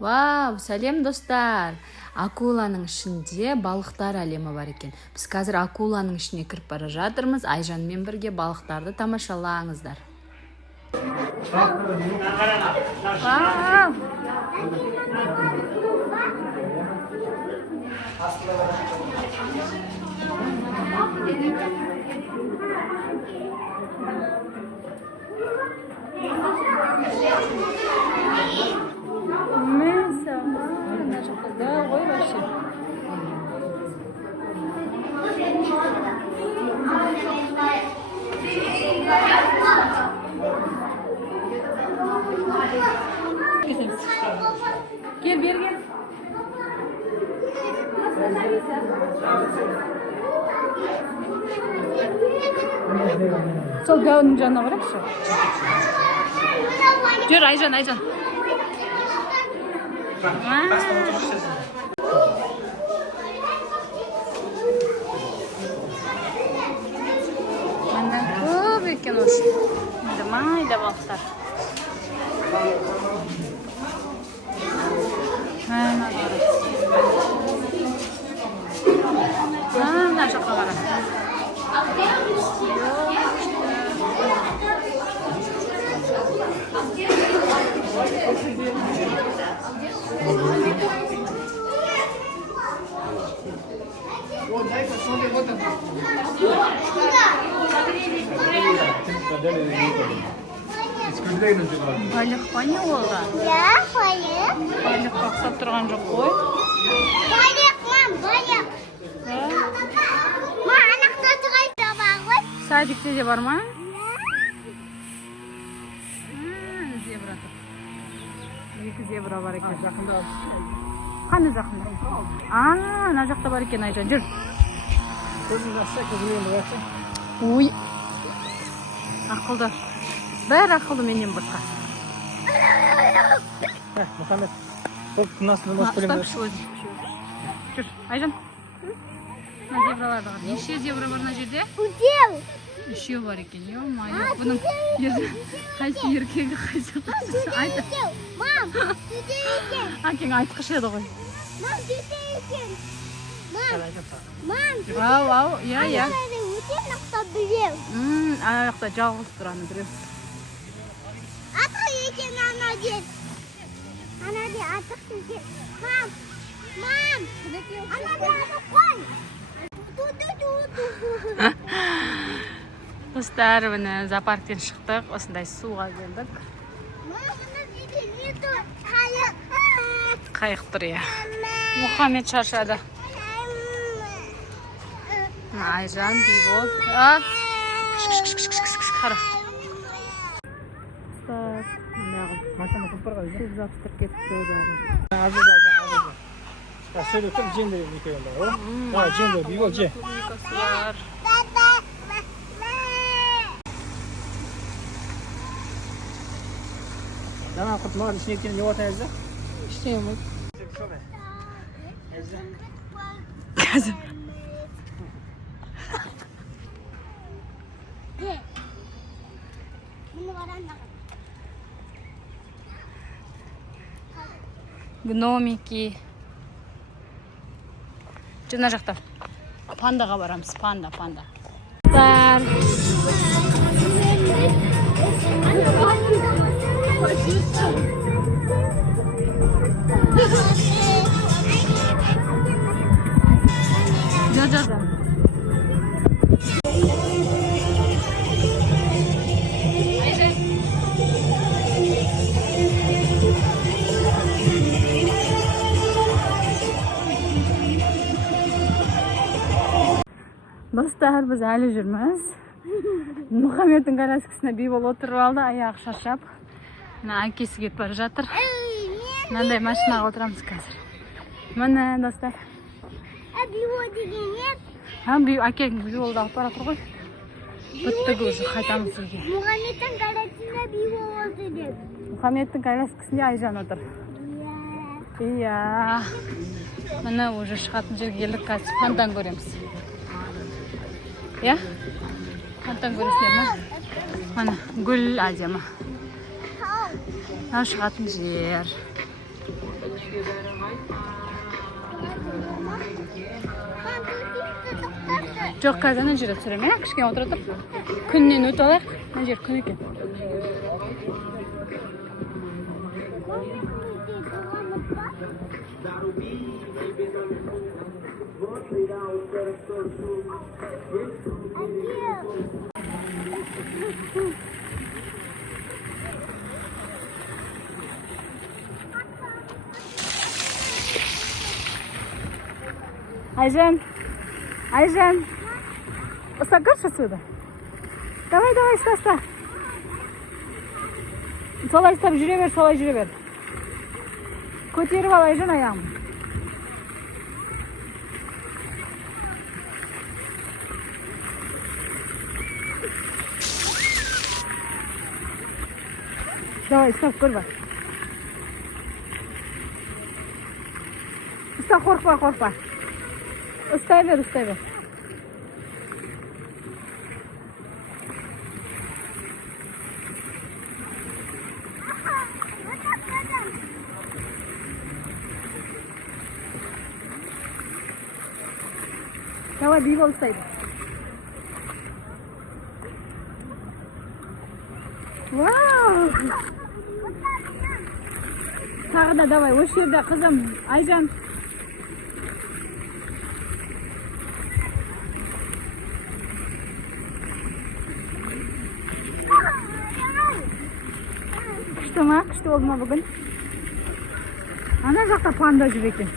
Вау, сәлем достар. Акуланың ішінде балықтар әлемі бар екен. Біз қазір акуланың ішіне кіріп бара жатырмыз. Айжанмен бірге балықтарды тамашалаңыздар. Вау! Да, ой, вообще. Gel, gel. Сол гаунның жанына қарақшы. Жүр, Айжан. Мындан көп екен осы. Енді майда балықтар. Мына жаққа қара. Балық па не олға? Ja, балық. Балық қақсап тұрған жоқ қой. Балық, мам, балық. Ма, анақта тұрғайда бар ғой. Садикте де бар ма? Зебра тұр. Екі зебра бар екен. Жақында. Қаны жақында? Ана жақта бар екен, Айжан, жүр. Көзін жақса, көзімен бұғақша. Ой. Ақылды. Бәрі ақылды менен басқа. Мұхаммед, сол күнасында бас көлемді. Жүр, Айжан. Мына зебраларды қар. Неше зебра бар мына жерде? Удел. Үшеу бар екен, ё-майо. Бұның қайсы еркегі, қайсы қызы. Айты. Мам, түде екен. Әкең айтқыш еді ғой. Мам, түде екен. Мам, Ау, иә. өте нақта білем. Аяқта жалғыз тұраны біреу. Атық екен ана дед. Ана де атық екен. Мам. Ана де атық қой. Достар, міне зоопарктен шықтық, осындай суға келдік. Мам, ана деде не тұр? Қайық. Қайық тұр, иә. Мұхаммед шаршады. Айжан, бейбол. Қара. Машина көп бар ғой. Сіз жапыстырып кетті бәрі. Азыр. Сөйлеп тұр, жеңдер екеуін бар ғой. Жеңдер, бейбол, же. Клубникасы бар. Жаңа құрт маған ішіне екені не отын әзі? Ештеңе болмайды. Әзі. Қазір. Гномики. Жана жақта. Пандаға барамыз, панда. Достар. Жо. Достар, біз әлі жүрміз. Мұхаммедтің коляскасына бейбол отырып алды, аяғы шаршап. Әкесі кетіп бара жатыр. Мынандай машинаға отырамыз қазір. Міне, достар. Бейбол деген ет. Әкең бейболды алып бара жатыр ғой. Біттігі уже қайтамыз үйге. Мұхаммедтің коляскасына бейбол oldu деп. Мұхаммедтің коляскасында Айжан отыр. Иә. Міне уже шығатын жерге келдік, қазір пандан көреміз. Ya, Антон көресіздер ма? Мана гүл әдемі. Шығатын жер. Жоқ, қазір ана жерде түсірем, иә? Кішкене отыра тұр. Күннен өтіп алайық. Ана жер күн екен. Айжан, Айжан, ұстап көрші суды. Давай, ұста. Солай ұстап жүре бер, солай жүре бер. Көтеріп ал, Айжан, аяғым. Давай, ұстап көр бар. Ұста, қорқпа. Устай бер. Давай, бей бол, устай бер. Вау! Тағы да давай, осы жерде қызым, Айжан. Күшті ма? Күшті болды ма бүгін? Ана жақта панда жүр екен.